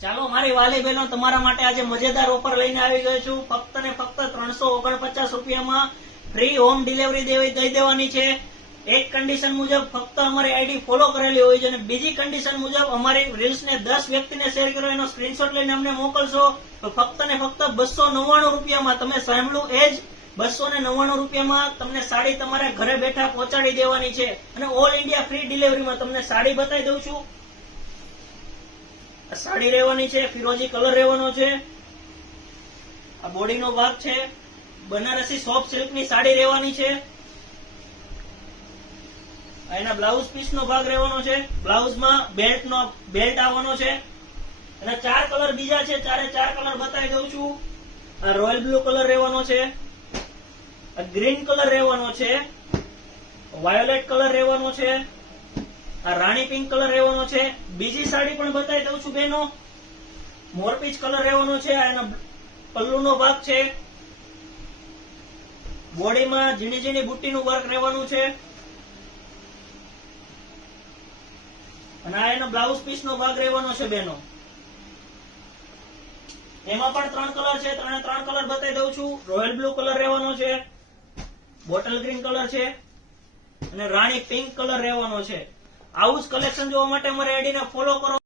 ચાલો મારી વાલી બહેનો તમારા માટે આજે મજેદાર ઓફર લઈને આવી ગયો છું. ફક્ત ને ફક્ત 349 રૂપિયામાં ફ્રી હોમ ડિલિવરી દઈ દેવાની છે. એક કન્ડિશન મુજબ ફક્ત અમારી આઈડી ફોલો કરેલી હોય છે અને બીજી કન્ડિશન મુજબ અમારી રીલ્સ ને 10 વ્યક્તિને શેર કરો, એનો સ્ક્રીનશોટ લઈને અમને મોકલશો તો ફક્ત ને ફક્ત 299 રૂપિયામાં, તમે સાંભળ્યું એ જ 299 રૂપિયામાં તમને સાડી તમારા ઘરે બેઠા પહોંચાડી દેવાની છે અને ઓલ ઇન્ડિયા ફ્રી ડિલિવરીમાં. તમને સાડી બતાવી દઉં છું. સાડી રહેવાની છે, ફિરોજી કલર રહેવાનો છે. આ બોડીનો ભાગ છે, બનારસી સોફ્ટ સિલ્ક ની સાડી રહેવાની છે. એના બ્લાઉઝ પીસ નો ભાગ રહેવાનો છે. બ્લાઉઝમાં બેલ્ટ આવવાનો છે. એના 4 કલર બીજા છે, 4 કલર બતાવી દઉં છું. આ રોયલ બ્લુ કલર રહેવાનો છે, આ ગ્રીન કલર રહેવાનો છે, વાયોલેટ કલર રહેવાનો છે, આ રાણી પિંક કલર રહેવાનો છે. બીજી સાડી પણ બતાવી દઉં છું બેનો. મોરપીચ કલર રહેવાનો છે. આ એનો પલ્લુનો ભાગ છે. બોડીમાં ઝીણી ઝીણી બુટ્ટીનું વર્ક રહેવાનું છે અને આ એનો બ્લાઉઝ પીસ નો ભાગ રહેવાનો છે બેનો. એમાં પણ 3 કલર છે, 3 કલર બતાવી દઉં છું. રોયલ બ્લુ કલર રહેવાનો છે, બોટલ ગ્રીન કલર છે અને રાણી પિંક કલર રહેવાનો છે. આવું જ કલેક્શન જોવા માટે અમારી આઈડી ને ફોલો કરો.